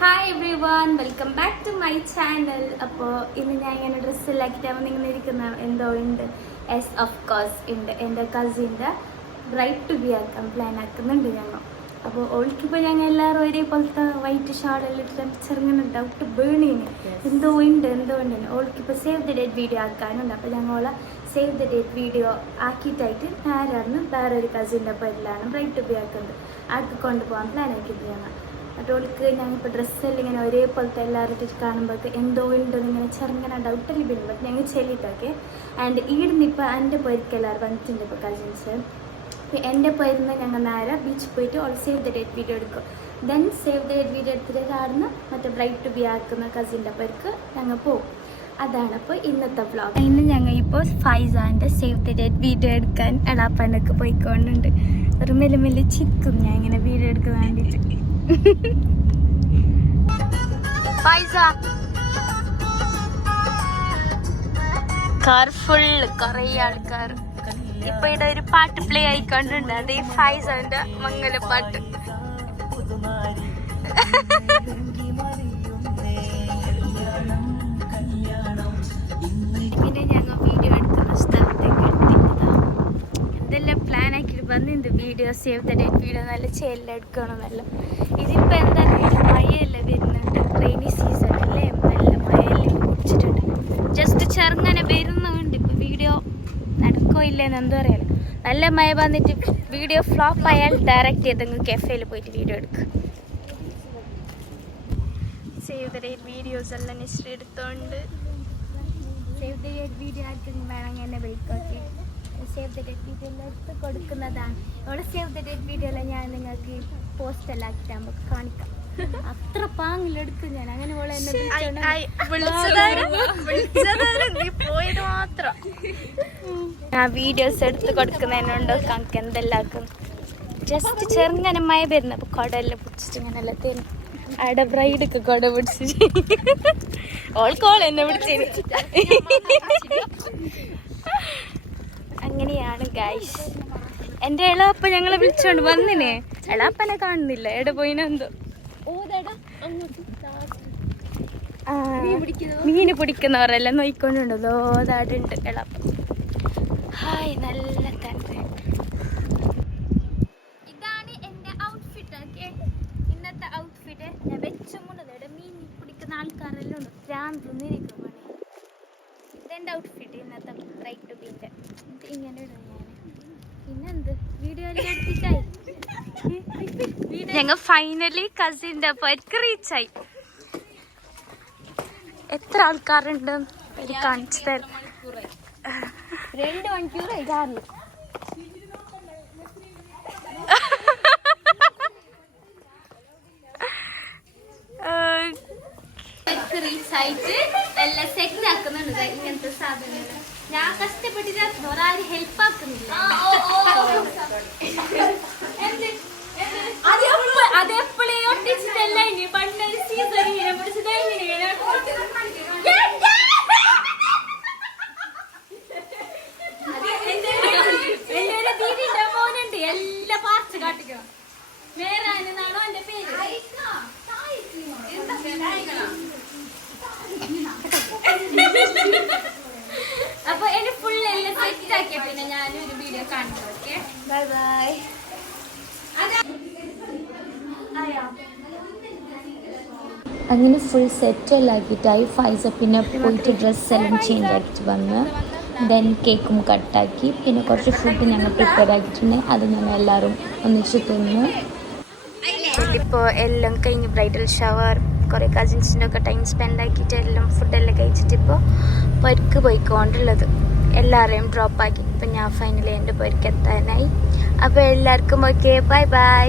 Hi everyone, welcome back to my channel. അപ്പോൾ ഇന്ന് ഞാൻ ഇങ്ങനെ ഡ്രസ്സെല്ലാക്കിയിട്ടാകുമ്പോൾ ഇങ്ങനെ ഇരിക്കുന്ന എന്തോ ഉണ്ട്. എസ് ഓഫ് കോഴ്സ് ഉണ്ട്. എൻ്റെ കസിൻ്റെ ബ്രൈഡ് ടു ബി ആക്കാൻ പ്ലാൻ ആക്കുന്നുണ്ട് ഞങ്ങൾ. അപ്പോൾ ഓൾക്കിപ്പോൾ ഞങ്ങൾ എല്ലാവരും ഒരേപോലത്തെ വൈറ്റ് ഷാളെല്ലാം ഇട്ടിട്ട് ചെറുങ്ങനെ ഡൗട്ട് ബേണിന് എന്തോ ഉണ്ട് ഓൾക്കിപ്പോൾ സേവ് ദ ഡേറ്റ് വീഡിയോ ആക്കാനുണ്ട്. അപ്പോൾ ഞങ്ങൾ സേവ് ദ ഡേറ്റ് വീഡിയോ ആക്കിയിട്ടായിട്ട് ആരാണ് വേറൊരു കസിൻ്റെ പേരിലാണ് ബ്രൈഡ് ടു ബി ആക്കുന്നത്. ആർക്ക് കൊണ്ടുപോകാൻ പ്ലാൻ ആക്കിയിട്ട് ഞങ്ങൾ. അതോൾക്ക് ഞാനിപ്പോൾ ഡ്രസ്സെല്ലാം ഇങ്ങനെ ഒരേപോലത്തെ എല്ലാവരും ഇട്ടിട്ട് കാണുമ്പോഴേക്ക് എന്തോ ഉണ്ടെന്ന് ഇങ്ങനെ ചെറുങ്ങനെ ഡൗട്ടെല്ലാം പിന്നെ ബട്ട് ഞങ്ങൾ ചെല്ലിട്ടൊക്കെ. ആൻഡ് ഈടുന്ന് ഇപ്പോൾ എൻ്റെ പേർക്ക് എല്ലാവരും വന്നിട്ടുണ്ട്. ഇപ്പോൾ കസിൻസ് എൻ്റെ പേരിന്ന് ഞങ്ങൾ നേരെ ബീച്ചിൽ പോയിട്ട് ഓൾ സേവ് ദ ഡേറ്റ് വീഡിയോ എടുക്കും. Then save the date video എടുത്തിട്ട് ആടുന്ന് മറ്റേ ബ്രൈഡ് ടു ബി ആക്കുന്ന കസിൻ്റെ പേർക്ക് ഞങ്ങൾ പോകും. അതാണ് അപ്പോൾ ഇന്നത്തെ വ്ളോഗ്. ഇന്ന് ഞങ്ങൾ ഇപ്പോൾ ഫൈസാൻ്റെ സേവ് ദ ഡേറ്റ് വീഡിയോ എടുക്കാൻ എളാപ്പനൊക്കെ പോയിക്കൊണ്ടുണ്ട്. ഒരു മെല്ലെ ചിക്കും ഞാൻ ഇങ്ങനെ വീഡിയോ എടുക്കാൻ വേണ്ടിയിട്ട്. കാർ ഫുൾ കുറേ ആൾക്കാർ. ഇപ്പൊ ഇവിടെ ഒരു പാട്ട് പ്ലേ ആയിക്കൊണ്ടുണ്ട്. അത് ഈ ഫൈസാന്റെ മംഗലപ്പാട്ട്. പിന്നെ ഞങ്ങൾ വീഡിയോ എടുക്കുന്ന സ്ഥലത്തേക്ക് എന്തെല്ലാം പ്ലാൻ ആക്കിയിട്ട് വന്നിട്ടുണ്ട്. Video save the date video നല്ല ചെല്ലാം എടുക്കണമെന്നല്ല. ഇതിപ്പോൾ എന്തായാലും മഴയല്ല വരുന്നുണ്ട്, റെയിനി സീസൺ അല്ലേ, നല്ല മഴയെല്ലാം കുടിച്ചിട്ടുണ്ട്. ജസ്റ്റ് ചെറുങ്ങനെ വരുന്നുണ്ട്. ഇപ്പോൾ വീഡിയോ നടക്കോ ഇല്ലെന്ന് എന്തോ അറിയാലോ. നല്ല മഴ വന്നിട്ട് വീഡിയോ ഫ്ലോപ്പ് ആയാൽ ഡയറക്റ്റ് ചെയ്തെങ്കിൽ കഫേയിൽ പോയിട്ട് വീഡിയോ എടുക്കുക. സേവ് ദ ഡേറ്റ് വീഡിയോസ് എല്ലാം നെക്സ്റ്റ് എടുത്തോണ്ട് സേവ് ദ ഡേറ്റ് വീഡിയോ ആർക്കെങ്കിലും വേണമെങ്കിൽ എന്നെ വിളിക്കോക്കെ. സേവ് ദ ഡേറ്റ് വീഡിയോ എല്ലാം എടുത്ത് കൊടുക്കുന്നതാണ്. ഇവിടെ സേവ് ദ ഡേറ്റ് വീഡിയോ എല്ലാം ഞാൻ നിങ്ങൾക്ക് പോസ്റ്റെല്ലാം ആക്കിയിട്ട് നമുക്ക് കാണിക്കാം. അത്ര പാങ്ങിലെടുക്കും ഞാൻ. അങ്ങനെ പോലെ ആ വീഡിയോസ് എടുത്ത് കൊടുക്കുന്നതിനുണ്ടോ കണക്ക് എന്തെല്ലാം ജസ്റ്റ് ചെറുങ്ങനെ മഴ വരുന്നു. അപ്പൊ കൊടയെല്ലാം പിടിച്ചിട്ട് ഇങ്ങനെല്ലാം തരും. അവിടെ ബ്രൈഡൊക്കെ കൊട പിടിച്ചിട്ട് ഓൾക്കോൾ എന്നെ പിടിച്ചത്. അങ്ങനെയാണ് ഗൈസ്. എൻ്റെ എളാപ്പ ഞങ്ങളെ വിളിച്ചോണ്ട് വന്നിനെ. എളാപ്പനെ കാണുന്നില്ല, എവിടെ പോയിനെന്തോ. മീന് പിടിക്കുന്നവരെല്ലാം നോയിക്കൊണ്ടുണ്ടോ. അതാടുണ്ട് എളാപ്പ. ഹായ്, നല്ല തന്നെ. ഇതാണ് എൻ്റെ ഔട്ട്ഫിറ്റ്. ഓക്കെ, ഇന്നത്തെ ഔട്ട്ഫിറ്റ് ഞാൻ വെച്ചും കൊണ്ടത്. മീൻ പിടിക്കുന്ന ആൾക്കാരെല്ലാം ഉണ്ട്. രാന്നിരിക്കും പണി. ഇതെൻ്റെ ഔട്ട്ഫിറ്റ് ഇന്നത്തെ ബ്രൈഡ് ടു ബീൻ്റെ. ഇങ്ങനെ ഇടും ഞാൻ. പിന്നെന്ത് വീഡിയോ എടുത്തിട്ടായി. ഞങ്ങൾ ഫൈനലി കസിൻ്റെ പേർക്ക് റീച്ചായി. എത്ര ആൾക്കാരുണ്ട് കാണിച്ചു തരാം. 2 മണിക്കൂറായി കാരണം. റീച്ചായിട്ട് എല്ലാം സെറ്റ് ആക്കുന്നുണ്ട്. ഇങ്ങനത്തെ സാധനങ്ങൾ ഞാൻ കഷ്ടപ്പെട്ടിട്ട് ഒരാരും ഹെൽപ്പ് ആക്കുന്നില്ല. അതെപ്പോഴേ ഒട്ടിച്ചിട്ടല്ല. ഇനി പണ്ട് സീസൺ ഇങ്ങനെ പിടിച്ചത് എന്റെ ഒരു ദീദിന്റെ മോനുണ്ട്. എല്ലാ പാർട്സ് കാട്ടിക്കണം. മേരാനാണോ എന്റെ പേര്. അപ്പൊ എന്റെ ഫുൾ എല്ലാം സെറ്റ് ആക്കിയ പിന്നെ ഞാനൊരു വീഡിയോ കാണുന്നു. Okay, bye bye. അങ്ങനെ ഫുൾ സെറ്റെല്ലാം ആക്കിയിട്ടായി. ഫൈസ പിന്നെ പോയിട്ട് ഡ്രസ്സെല്ലാം ചേഞ്ച് ആക്കിയിട്ട് വന്ന് ദെൻ കേക്കും കട്ടാക്കി. പിന്നെ കുറച്ച് ഫുഡ് ഞങ്ങൾ പ്രിപ്പയർ ആക്കിയിട്ടുണ്ട്. അത് ഞങ്ങൾ എല്ലാവരും ഒന്നിച്ച് തിന്ന്. ഇപ്പോൾ എല്ലാം കഴിഞ്ഞ് ബ്രൈഡൽ ഷവർ കുറേ കസിൻസിൻ്റെ ഒക്കെ ടൈം സ്പെൻഡ് ആക്കിയിട്ട് എല്ലാം ഫുഡെല്ലാം കഴിച്ചിട്ട് ഇപ്പോൾ പേർക്ക് പോയിക്കൊണ്ടുള്ളത്. എല്ലാവരെയും ഡ്രോപ്പ് ആക്കി. ഇപ്പം ഞാൻ ഫൈനലി എൻ്റെ പേർക്ക് എത്താനായി. അപ്പോൾ എല്ലാവർക്കും ഓക്കെ, ബൈ ബൈ.